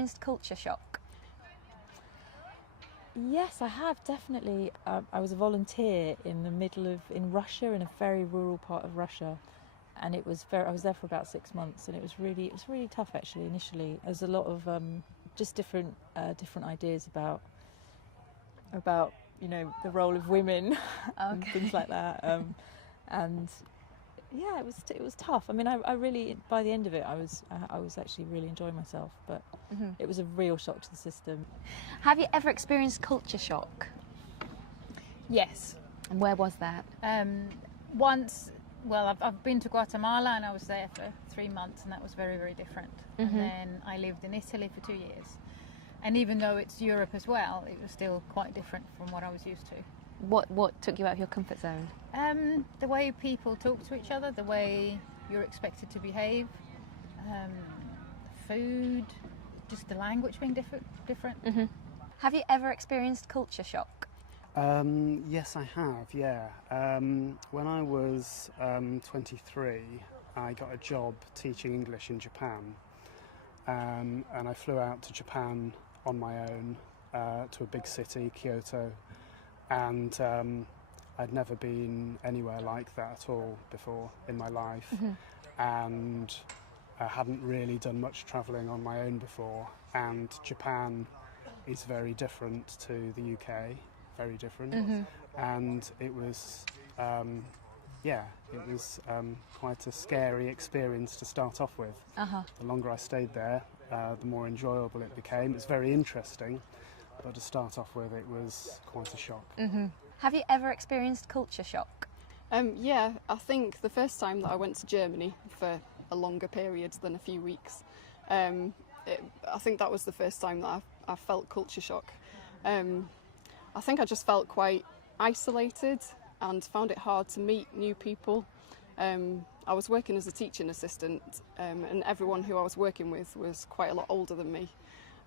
experienced culture shock? Yes, I have, definitely. I was a volunteer in Russia, in a very rural part of Russia, and I was there for about 6 months, and it was really tough actually. Initially, there's a lot of just different ideas about the role of women and things like that, and yeah, it was tough. I mean, I really, by the end of it, I was actually really enjoying myself, but it was a real shock to the system. Have you ever experienced culture shock? Yes. And where was that? Once, well, I've been to Guatemala and I was there for 3 months, and that was very, very different. And then I lived in Italy for 2 years. And even though it's Europe as well, it was still quite different from what I was used to. What took you out of your comfort zone? The way people talk to each other, the way you're expected to behave, food, just the language being different. Have you ever experienced culture shock? Yes, I have, yeah. When I was 23, I got a job teaching English in Japan. And I flew out to Japan on my own, to a big city, Kyoto. And I'd never been anywhere like that at all before in my life. And I hadn't really done much travelling on my own before. And Japan is very different to the UK, very different. And it was, quite a scary experience to start off with. The longer I stayed there, the more enjoyable it became. It's very interesting. But to start off with, it was quite a shock. Have you ever experienced culture shock? Yeah, I think the first time that I went to Germany for a longer period than a few weeks, I think that was the first time that I felt culture shock. I think I just felt quite isolated and found it hard to meet new people. I was working as a teaching assistant, and everyone who I was working with was quite a lot older than me.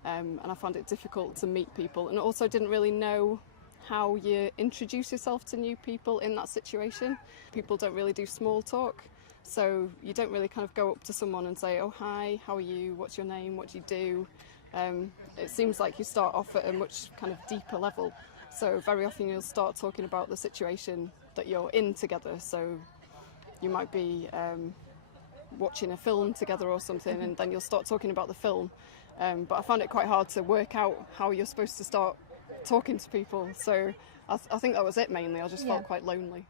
And I found it difficult to meet people, and also didn't really know how you introduce yourself to new people in that situation. People don't really do small talk, so you don't really kind of go up to someone and say, oh hi, how are you, what's your name, what do you do? It seems like you start off at a much kind of deeper level, so very often you'll start talking about the situation that you're in together. So you might be watching a film together or something, and then you'll start talking about the film. But I found it quite hard to work out how you're supposed to start talking to people. So I think that was it mainly. I just felt quite lonely.